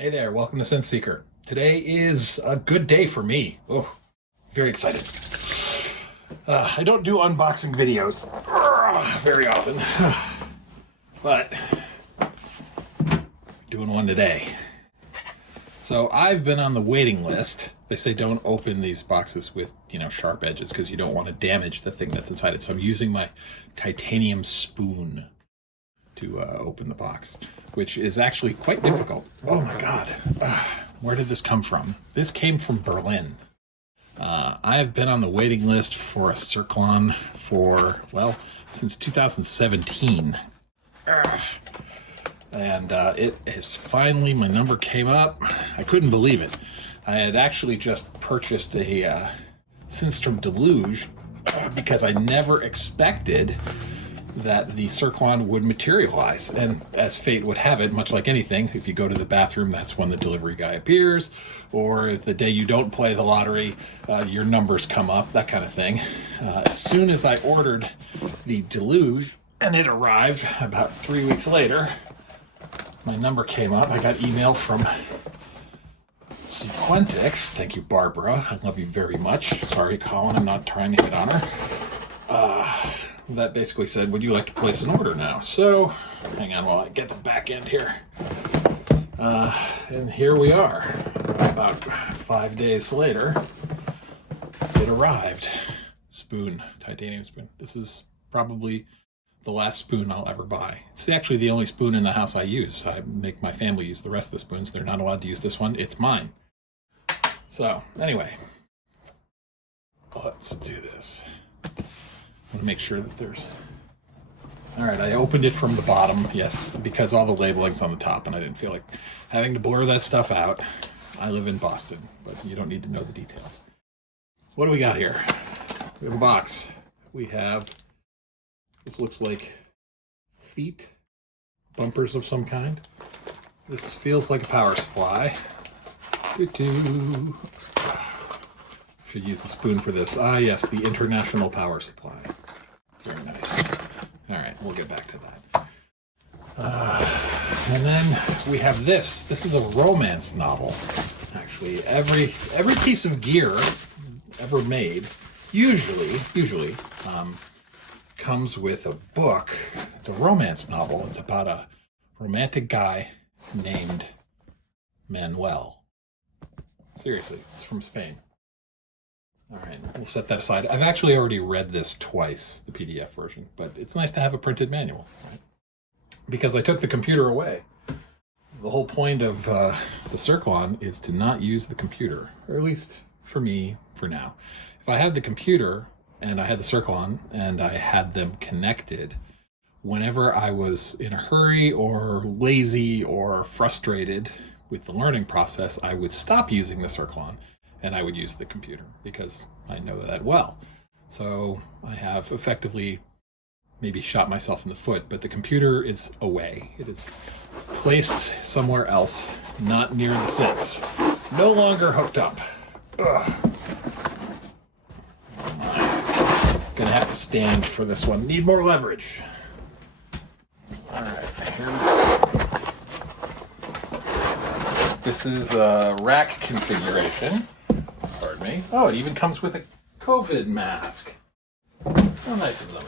Hey there, welcome to Synth Seeker. Today is a good day for me. Oh, very excited. I don't do unboxing videos very often, but doing one today. So I've been on the waiting list. They say don't open these boxes with, sharp edges because you don't want to damage the thing that's inside it. So I'm using my titanium spoon to open the box, which is actually quite difficult. Oh my God. Where did this come from? This came from Berlin. I have been on the waiting list for a Cirklon since 2017. And it is finally, my number came up. I couldn't believe it. I had actually just purchased a Synthstrom Deluge because I never expected that the Cirklon would materialize. And as fate would have it, much like anything, if you go to the bathroom, that's when the delivery guy appears, or the day you don't play the lottery, your numbers come up, that kind of thing. As soon as I ordered the Deluge, and it arrived about 3 weeks later, my number came up. I got email from Sequentix. Thank you, Barbara. I love you very much. Sorry, Colin, I'm not trying to hit on her. That basically said, would you like to place an order now? So, hang on while I get the back end here. And here we are. About 5 days later, it arrived. Spoon, titanium spoon. This is probably the last spoon I'll ever buy. It's actually the only spoon in the house I use. I make my family use the rest of the spoons. They're not allowed to use this one. It's mine. So, anyway, let's do this. I want to make sure that there's... All right, I opened it from the bottom, yes, because all the labeling's on the top, and I didn't feel like having to blur that stuff out. I live in Boston, but you don't need to know the details. What do we got here? We have a box. We have... This looks like feet, bumpers of some kind. This feels like a power supply. Should use a spoon for this. Ah, yes, the International Power Supply. Very nice. All right, we'll get back to that. And then we have this. This is a romance novel. Actually, every piece of gear ever made usually comes with a book. It's a romance novel. It's about a romantic guy named Manuel. Seriously, it's from Spain. All right, we'll set that aside. I've actually already read this twice, the PDF version, but it's nice to have a printed manual, right? Because I took the computer away. The whole point of the Cirklon is to not use the computer, or at least for me, for now. If I had the computer and I had the Cirklon and I had them connected, whenever I was in a hurry or lazy or frustrated with the learning process, I would stop using the Cirklon and I would use the computer because I know that well. So I have effectively maybe shot myself in the foot, but the computer is away. It is placed somewhere else, not near the synths. No longer hooked up. Ugh. Gonna have to stand for this one. Need more leverage. All right, here we go. This is a rack configuration. Pardon me. Oh, it even comes with a COVID mask. How nice of them.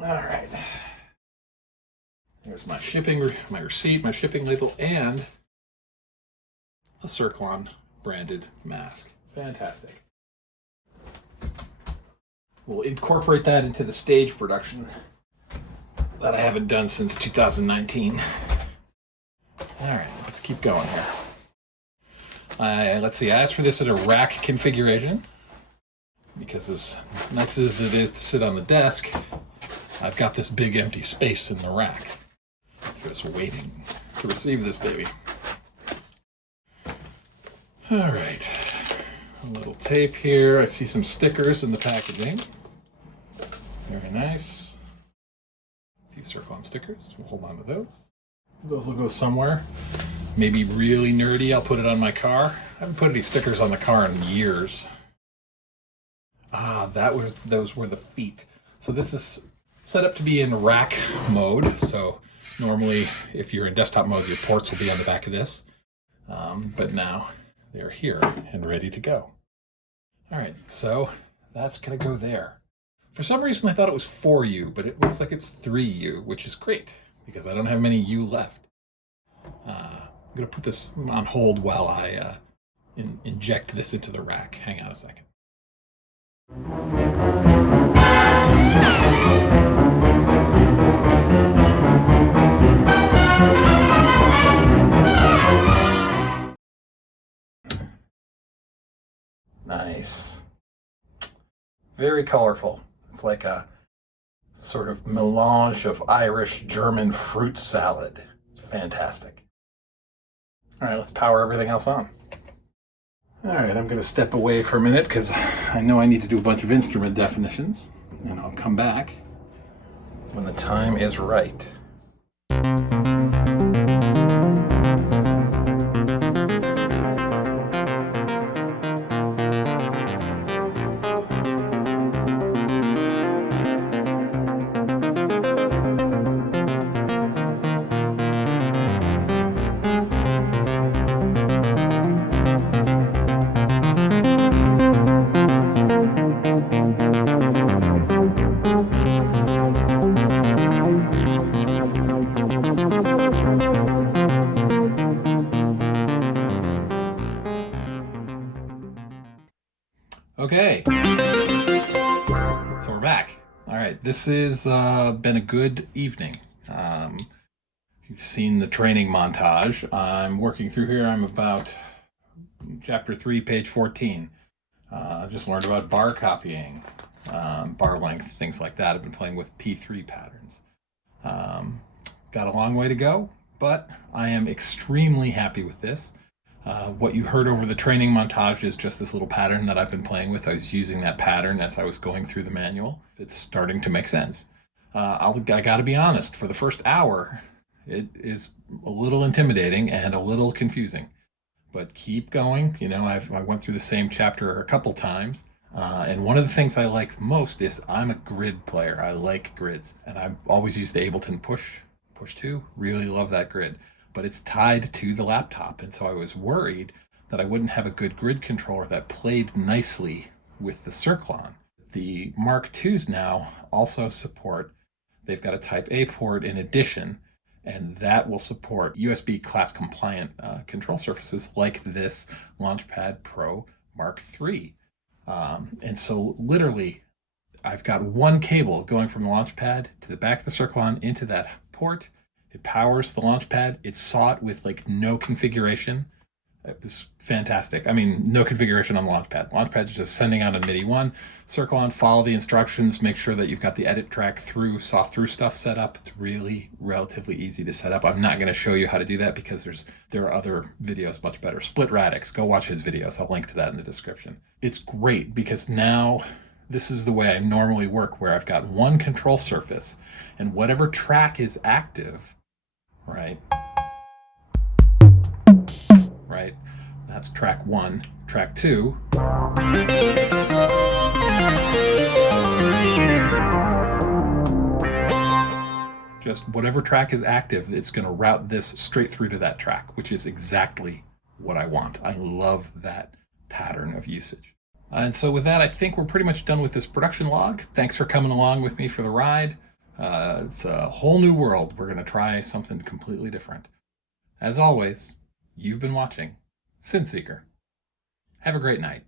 All right. There's my my receipt, my shipping label, and a Cirklon branded mask. Fantastic. We'll incorporate that into the stage production that I haven't done since 2019. All right, let's keep going here. Let's see, I asked for this in a rack configuration because as nice as it is to sit on the desk, I've got this big empty space in the rack. Just waiting to receive this baby. All right, a little tape here. I see some stickers in the packaging. Very nice. A few Cirklon stickers. We'll hold on to those. Those will go somewhere. Maybe really nerdy, I'll put it on my car. I haven't put any stickers on the car in years. Ah, those were the feet. So this is set up to be in rack mode. So Normally, if you're in desktop mode, your ports will be on the back of this. But now they're here and ready to go. All right, so that's going to go there. For some reason, I thought it was 4U, but it looks like it's 3U, which is great because I don't have many U left. I'm going to put this on hold while I inject this into the rack. Hang on a second. Nice. Very colorful. It's like a sort of melange of Irish German fruit salad. It's fantastic. All right, let's power everything else on. All right, I'm going to step away for a minute because I know I need to do a bunch of instrument definitions, and I'll come back when the time is right. Okay, so we're back. All right, this has been a good evening. You've seen the training montage. I'm working through here. I'm about chapter 3, page 14. Just learned about bar copying, bar length, things like that. I've been playing with P3 patterns. Got a long way to go, but I am extremely happy with this. What you heard over the training montage is just this little pattern that I've been playing with. I was using that pattern as I was going through the manual. It's starting to make sense. I got to be honest, for the first hour, it is a little intimidating and a little confusing. But keep going. You know, I went through the same chapter a couple times. And one of the things I like most is I'm a grid player. I like grids. And I've always used the Ableton Push 2. Really love that grid. But it's tied to the laptop. And so I was worried that I wouldn't have a good grid controller that played nicely with the Cirklon. The Mark IIs now also support, they've got a Type A port in addition, and that will support USB class compliant control surfaces like this Launchpad Pro Mark III. And so literally, I've got one cable going from the Launchpad to the back of the Cirklon into that port. It powers the Launchpad. It saw it with like no configuration. It was fantastic. I mean, no configuration on the Launchpad. The Launchpad is just sending out a MIDI 1. Cirklon, follow the instructions. Make sure that you've got the edit track through, soft through stuff set up. It's really relatively easy to set up. I'm not going to show you how to do that because there are other videos much better. Split Radix, go watch his videos. I'll link to that in the description. It's great because now this is the way I normally work, where I've got one control surface and whatever track is active, right? That's track 1. Track 2. Just whatever track is active, it's going to route this straight through to that track, which is exactly what I want. I love that pattern of usage. And so with that, I think we're pretty much done with this production log. Thanks for coming along with me for the ride. It's a whole new world. We're going to try something completely different. As always, you've been watching Synth Seeker. Have a great night.